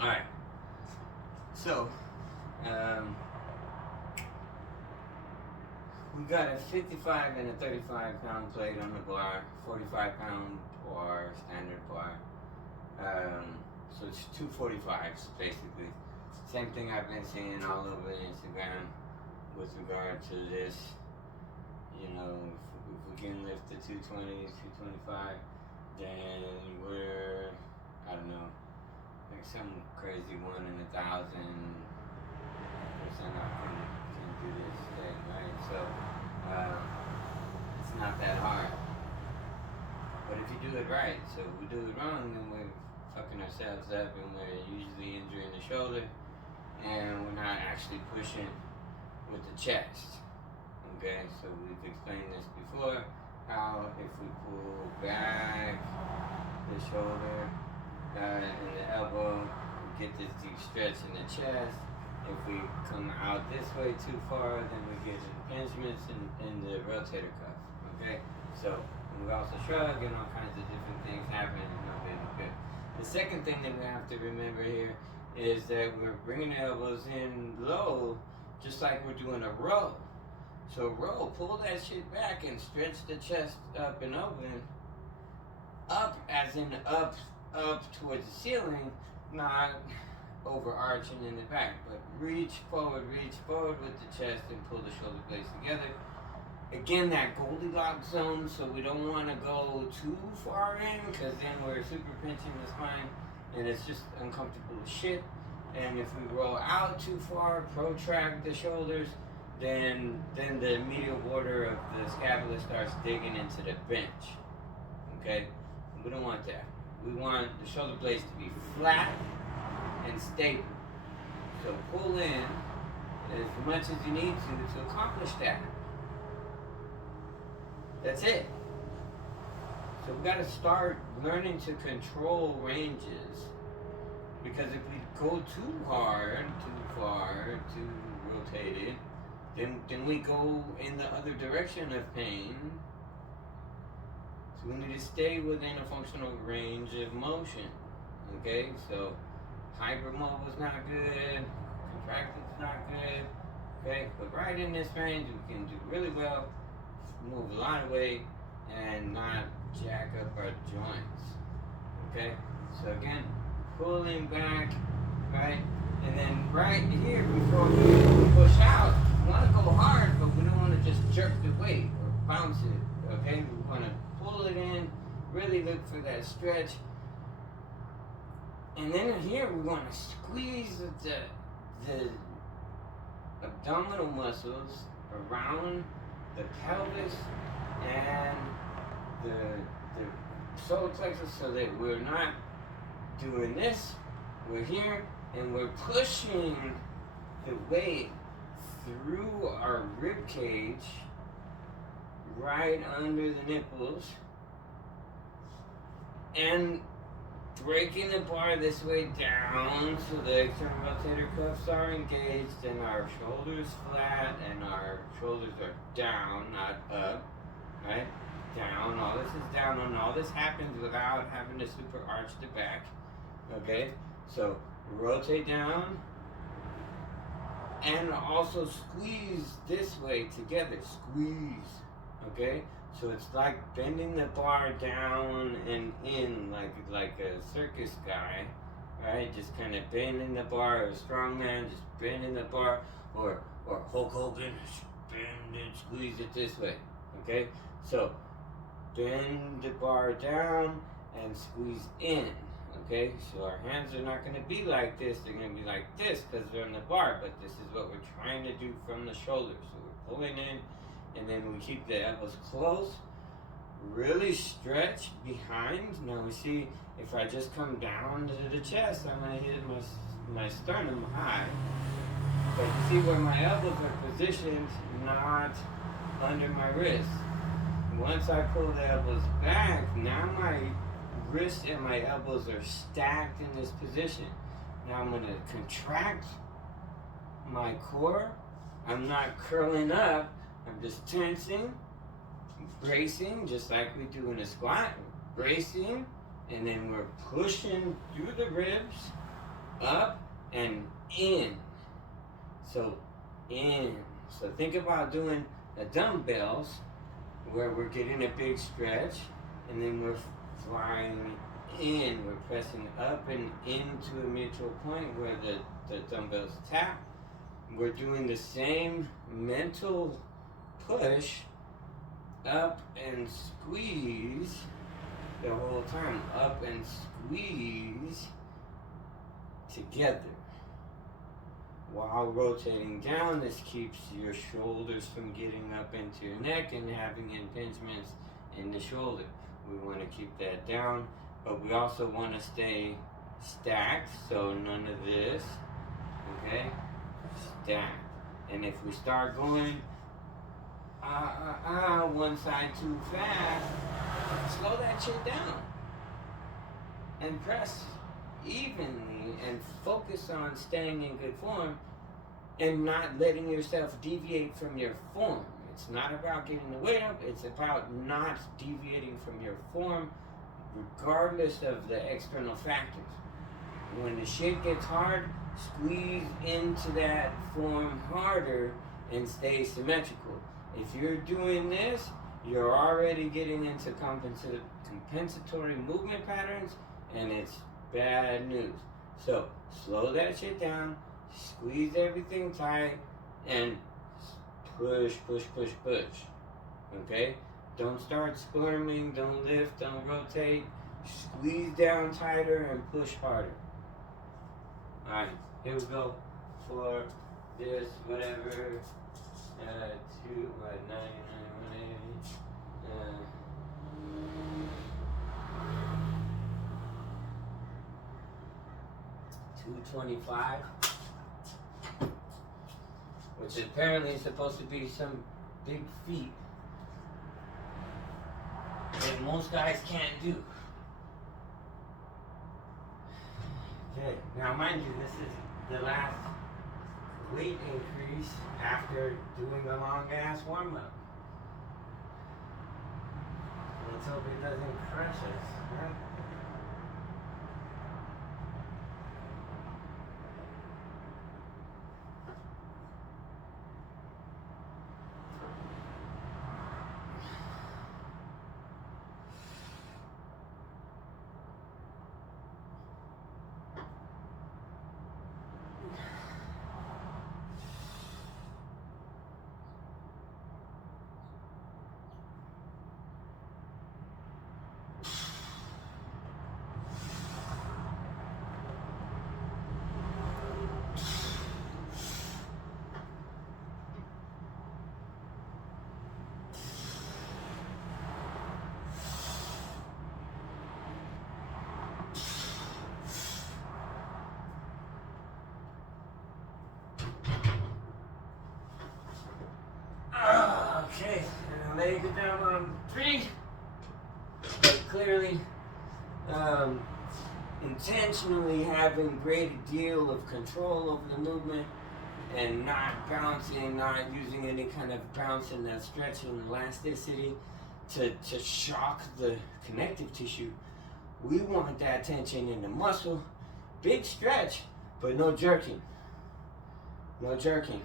Alright, so we got a 55 and a 35-pound plate on the bar, 45-pound bar, standard bar. So it's 245s basically. Same thing I've been seeing all over Instagram with regard to this. You know, if we can lift the 220s, 225, then we're, I don't know, like some crazy 1 in 1,000% I can do this thing, right? So it's not that hard. But if you do it right, so if we do it wrong, then we're fucking ourselves up and we're usually injuring the shoulder and we're not actually pushing with the chest. Okay, so we've explained this before, how if we pull back the shoulder and the elbow, we get this deep stretch in the chest. If we come out this way too far, then we get impingements in the rotator cuff. Okay, so we also shrug and all kinds of different things happen. Good. The second thing that we have to remember here is that we're bringing the elbows in low, just like we're doing a row. So row, pull that shit back and stretch the chest up and open. Up as in up towards the ceiling, not overarching in the back, but reach forward with the chest and pull the shoulder blades together. Again, that Goldilocks zone, so we don't want to go too far in, because then we're super pinching the spine and it's just uncomfortable as shit. And if we roll out too far, protract the shoulders, then the medial border of the scapula starts digging into the bench. Okay? We don't want that. We want the shoulder blades to be flat and stable. So pull in as much as you need to accomplish that. That's it. So we got to start learning to control ranges, because if we go too hard, too far, too rotated, then we go in the other direction of pain. So we need to stay within a functional range of motion. Okay, so hypermobile is not good, contractile's not good. Okay, but right in this range we can do really well, move a lot of weight and not jack up our joints. Okay, so again, pulling back, right, and then right here before we push out, we want to go hard, but we don't want to just jerk the weight or bounce it. Okay, we want to pull it in, really look for that stretch, and then here we want to squeeze the abdominal muscles around the pelvis and the solar plexus, so that we're not doing this. We're here and we're pushing the weight through our rib cage, right under the nipples, and breaking the bar this way down so the external rotator cuffs are engaged and our shoulders flat and our shoulders are down, not up, right? Down. All this is down, and all this happens without having to super arch the back. Okay? So rotate down and also squeeze this way together. Squeeze. Okay? So it's like bending the bar down and in, like a circus guy, right? Just kind of bending the bar, or a strong man, just bending the bar, or Hulk Hogan, bend and squeeze it this way, okay? So bend the bar down and squeeze in, okay? So our hands are not going to be like this, they're going to be like this because they're on the bar, but this is what we're trying to do from the shoulders. So we're pulling in, and then we keep the elbows close, really stretch behind. Now we see, if I just come down to the chest, I'm going to hit my sternum high. But you see where my elbows are positioned, not under my wrist. Once I pull the elbows back, now my wrist and my elbows are stacked in this position. Now I'm going to contract my core. I'm not curling up. I'm just tensing, bracing, just like we do in a squat, bracing, and then we're pushing through the ribs, up and in. So in. So think about doing the dumbbells where we're getting a big stretch and then we're flying in. We're pressing up and into a mutual point where the dumbbells tap. We're doing the same mental push up and squeeze the whole time. Up and squeeze together. While rotating down, this keeps your shoulders from getting up into your neck and having impingements in the shoulder. We want to keep that down, but we also want to stay stacked, so none of this, okay? Stacked. And if we start going, one side too fast, slow that shit down. And press evenly and focus on staying in good form and not letting yourself deviate from your form. It's not about getting the weight up, it's about not deviating from your form regardless of the external factors. When the shit gets hard, squeeze into that form harder and stay symmetrical. If you're doing this, you're already getting into compensatory movement patterns, and it's bad news. So slow that shit down, squeeze everything tight, and push, push, push, push. Okay? Don't start squirming, don't lift, don't rotate. Squeeze down tighter and push harder. Alright, here we go for this, whatever, 225, which apparently is supposed to be some big feat that most guys can't do. Okay, now mind you, this is the last weight increase after doing a long ass warm up. Let's hope it doesn't crush us, huh? Okay, and I lay it down on 3, but clearly, intentionally having great deal of control over the movement and not bouncing, not using any kind of bounce in that stretch and elasticity to shock the connective tissue. We want that tension in the muscle, big stretch, but no jerking. No jerking.